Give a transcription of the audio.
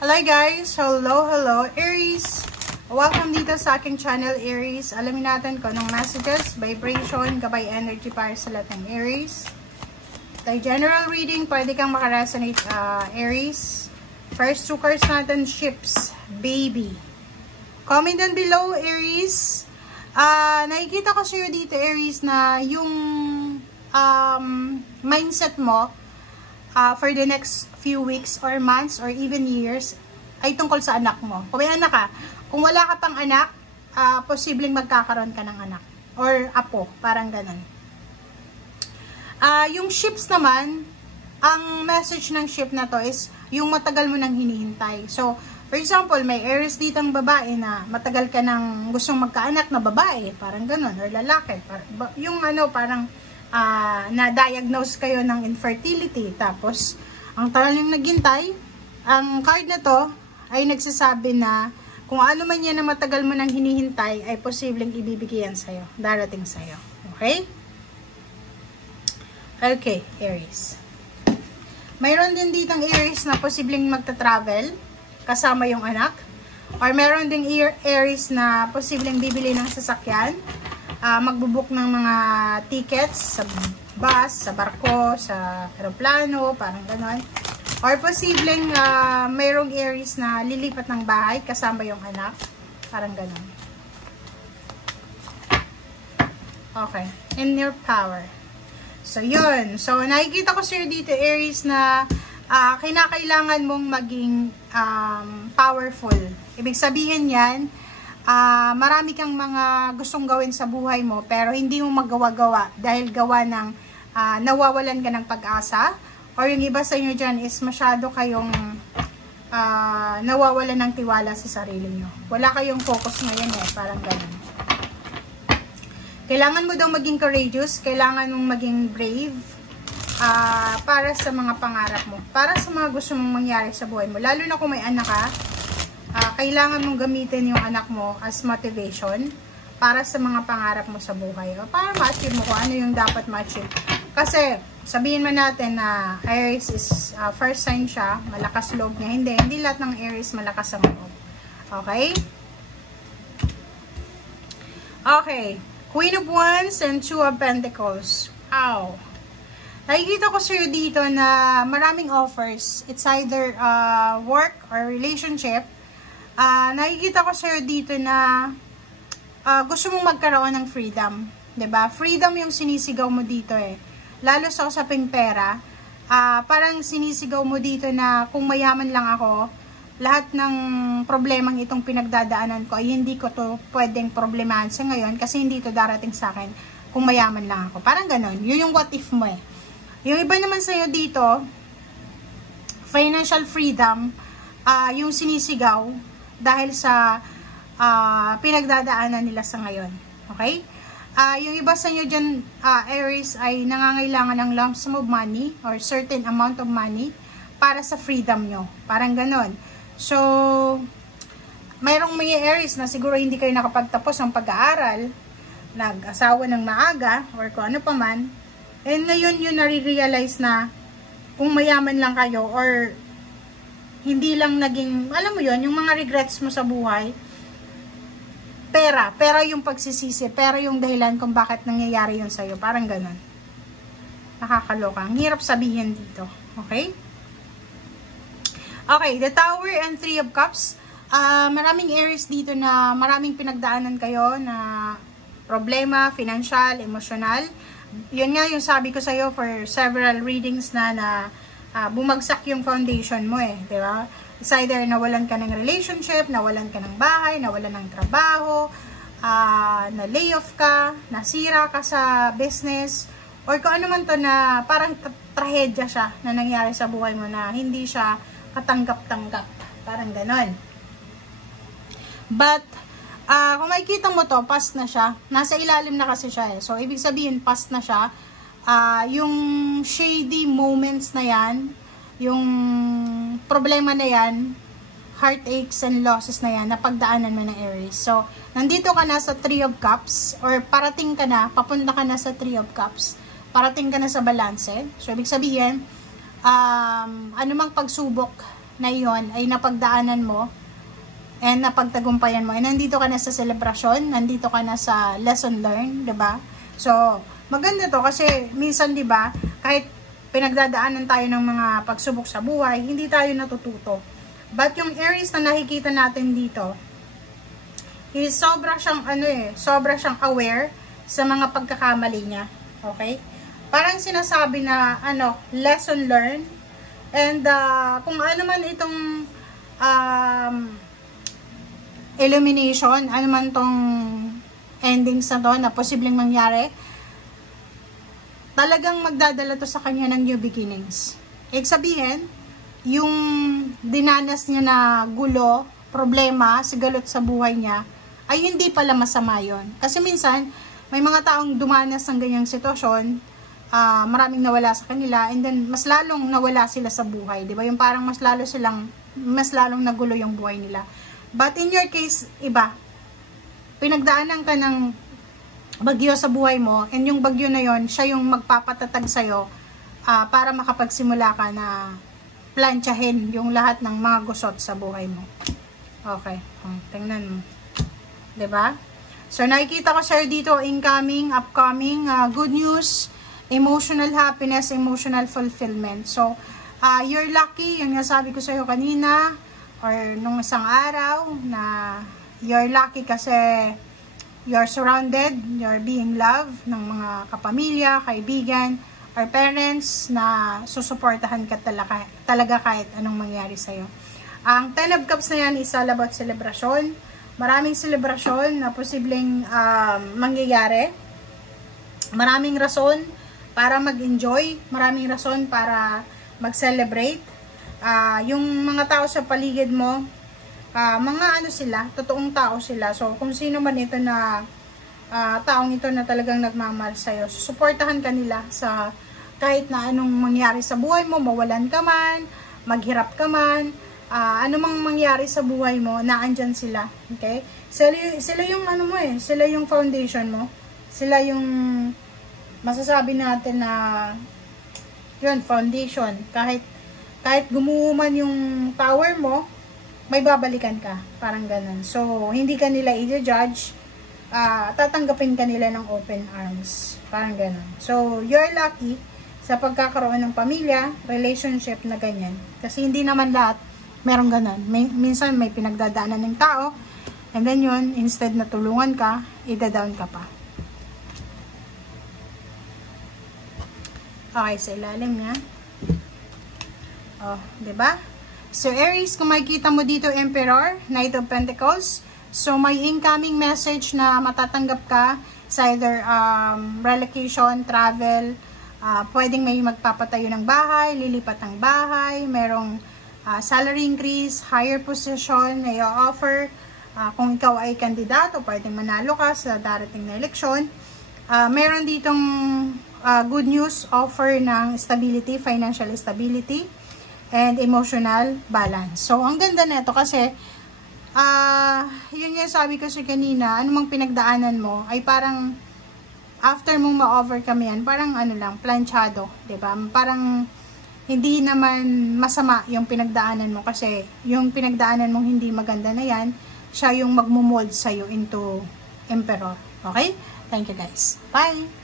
Hello guys! Hello Aries! Welcome dito sa aking channel Aries. Alamin natin kung anong messages, vibration, gabay energy para sa lahat ng Aries. Tayo general reading, pwede kang makaresonate Aries. First two cards natin, ships, baby. Comment down below Aries. Nakikita ko sa'yo dito Aries na yung mindset mo for the next few weeks or months or even years ay tungkol sa anak mo. Kung may anak ka, kung wala ka pang anak, posibleng magkakaroon ka ng anak or apo, parang ganun. Yung ships naman, ang message ng ship na to is yung matagal mo nang hinihintay. So, for example, may Aries ditong babae na matagal ka nang gustong magkaanak na babae, parang ganun, or lalaki. Yung parang na-diagnose kayo ng infertility, tapos ang tagal yung naghintay, ang card na to ay nagsasabi na kung ano man yan na matagal mo nang hinihintay ay posibleng ibibigay yan sa'yo, darating sa'yo. Okay? Okay, Aries. Mayroon din ditong Aries na posibleng magta-travel kasama yung anak, or meron ding Aries na posibleng bibili ng sasakyan, magbubuk ng mga tickets sa bus, sa barko, sa aeroplano, parang ganon. Or posibleng mayroong Aries na lilipat ng bahay kasama yung anak, parang ganon. Okay, in your power. So yun, so nakikita ko sa'yo dito Aries na kinakailangan mong maging powerful. Ibig sabihin yan, marami kang mga gustong gawin sa buhay mo pero hindi mo magawa-gawa dahil gawa ng nawawalan ka ng pag-asa, or yung iba sa inyo dyan is masyado kayong nawawalan ng tiwala sa sarili nyo. Wala kayong focus ngayon parang ganun. Kailangan mo daw maging courageous, kailangan mong maging brave para sa mga pangarap mo, para sa mga gusto mong mangyari sa buhay mo. Lalo na kung may anak ka, kailangan mong gamitin yung anak mo as motivation para sa mga pangarap mo sa buhay. O para ma-achieve mo kung ano yung dapat ma-achieve. Kasi, sabihin man natin na Aries is first sign siya, malakas loob niya. Hindi lahat ng Aries malakas ang loob. Okay? Okay. Queen of Wands and Two of Pentacles. Wow. Nakikita ko sa'yo dito na maraming offers. It's either work or relationship. Nakikita ko sa'yo dito na gusto mong magkaroon ng freedom. 'Di ba? Freedom yung sinisigaw mo dito Lalo sa usaping pera. Parang sinisigaw mo dito na kung mayaman lang ako, lahat ng problemang itong pinagdadaanan ko ay hindi ko to pwedeng problemahan sa ngayon kasi hindi to darating sa akin kung mayaman lang ako. Parang ganon. Yun yung what if mo Yung iba naman sa'yo dito, financial freedom, yung sinisigaw dahil sa pinagdadaanan nila sa ngayon. Okay? Yung iba sa inyo dyan, Aries, ay nangangailangan ng lump sum of money or certain amount of money para sa freedom nyo. Parang ganon. So, mayroong mga Aries na siguro hindi kayo nakapagtapos ng pag-aaral, nag-asawa ng maaga, or kung ano pa man, and ngayon yun nare-realize na kung mayaman lang kayo or hindi lang naging, alam mo yun, yung mga regrets mo sa buhay, pera yung pagsisisi, pera yung dahilan kung bakit nangyayari yun sa'yo, parang ganun. Nakakaloka. Ang hirap sabihin dito. Okay? Okay, the Tower and Three of Cups. Maraming Aries dito na maraming pinagdaanan kayo na problema, financial, emotional. Yun nga yung sabi ko sa'yo for several readings na bumagsak yung foundation mo di ba? It's either nawalan ka ng relationship, nawalan ka ng bahay, nawalan ng trabaho, na layoff ka, nasira ka sa business, or kung ano man to na parang trahedya siya na nangyari sa buhay mo na hindi siya katanggap-tanggap. Parang ganon. But, kung makikita mo to, past na siya. Nasa ilalim na kasi siya So, ibig sabihin, past na siya. Yung shady moments na yan, yung problema na yan, heartaches and losses na yan, napagdaanan mo ng Aries. So, nandito ka na sa Three of Cups, or parating ka na, papunta ka na sa Three of Cups, parating ka na sa balance. So, ibig sabihin, anumang pagsubok na iyon ay napagdaanan mo and napagtagumpayan mo. And nandito ka na sa celebration, nandito ka na sa lesson learned, 'di ba? So, maganda 'to kasi minsan 'di ba, kahit pinagdadaanan tayo ng mga pagsubok sa buhay, hindi tayo natututo. But yung Aries na nakikita natin dito, is sobra siyang aware sa mga pagkakamali niya. Okay? Parang sinasabi na lesson learned, and kung ano man itong illumination, ano man tong endings na to na posibleng mangyari, talagang magdadala to sa kanya ng new beginnings. Ibig sabihin, yung dinanas niya na gulo, problema, sigalot sa buhay niya, ay hindi pala masama yon. Kasi minsan, may mga taong dumanas ng ganyang sitwasyon, maraming nawala sa kanila, and then mas lalong nawala sila sa buhay. Diba? Yung parang mas lalong nagulo yung buhay nila. But in your case, iba. Pinagdaanan ka ng bagyo sa buhay mo, and yung bagyo na yon, siya yung magpapatatag sa'yo para makapagsimula ka na plantsahin yung lahat ng mga gusot sa buhay mo. Okay. Tingnan mo. Diba? So, nakikita ko sa'yo dito, incoming, upcoming, good news, emotional happiness, emotional fulfillment. So, you're lucky, yung nasabi ko sa'yo kanina, or nung isang araw, na you're lucky kasi you're surrounded, you're being loved ng mga kapamilya, kaibigan, or parents na susuportahan ka talaga kahit anong mangyari sa'yo. Ang 10 of Cups na yan is all about celebration. Maraming selebrasyon na posibleng mangyayari. Maraming rason para mag-enjoy. Maraming rason para mag-celebrate. Yung mga tao sa paligid mo, mga sila, totoong tao sila. So, kung sino man ito na taong ito na talagang nagmamahal sa'yo, susuportahan ka nila sa kahit na anong mangyari sa buhay mo, mawalan ka man, maghirap ka man, anumang mangyari sa buhay mo, naandyan sila. Okay? Sila yung sila yung foundation mo. Sila yung masasabi natin na yun, foundation. Kahit gumuho man yung tower mo, may babalikan ka. Parang ganun. So, hindi ka nila i-judge. Tatanggapin ka nila ng open arms. Parang ganun. So, you're lucky sa pagkakaroon ng pamilya, relationship na ganyan. Kasi hindi naman lahat merong ganun. Minsan may pinagdadaanan ng tao, and then yun, instead na tulungan ka, ida-down ka pa. Okay, sa ilalim niya. Oh, 'di ba? So, Aries, kung makikita mo dito, Emperor, Knight of Pentacles. So, may incoming message na matatanggap ka sa either relocation, travel, pwedeng may magpapatayo ng bahay, lilipat ng bahay, merong salary increase, higher position na i-offer. Kung ikaw ay kandidato, pwedeng manalo ka sa darating na eleksyon. Meron ditong good news, offer ng stability, financial stability, and emotional balance. So, ang ganda nito kasi, yun yung sabi ko sa kanina, anumang pinagdaanan mo, ay parang, after mong ma-overcome yan, parang planchado, diba? Parang, hindi naman masama yung pinagdaanan mo kasi, yung pinagdaanan mong hindi maganda na yan, siya yung magmumold sa'yo into Emperor. Okay? Thank you guys. Bye!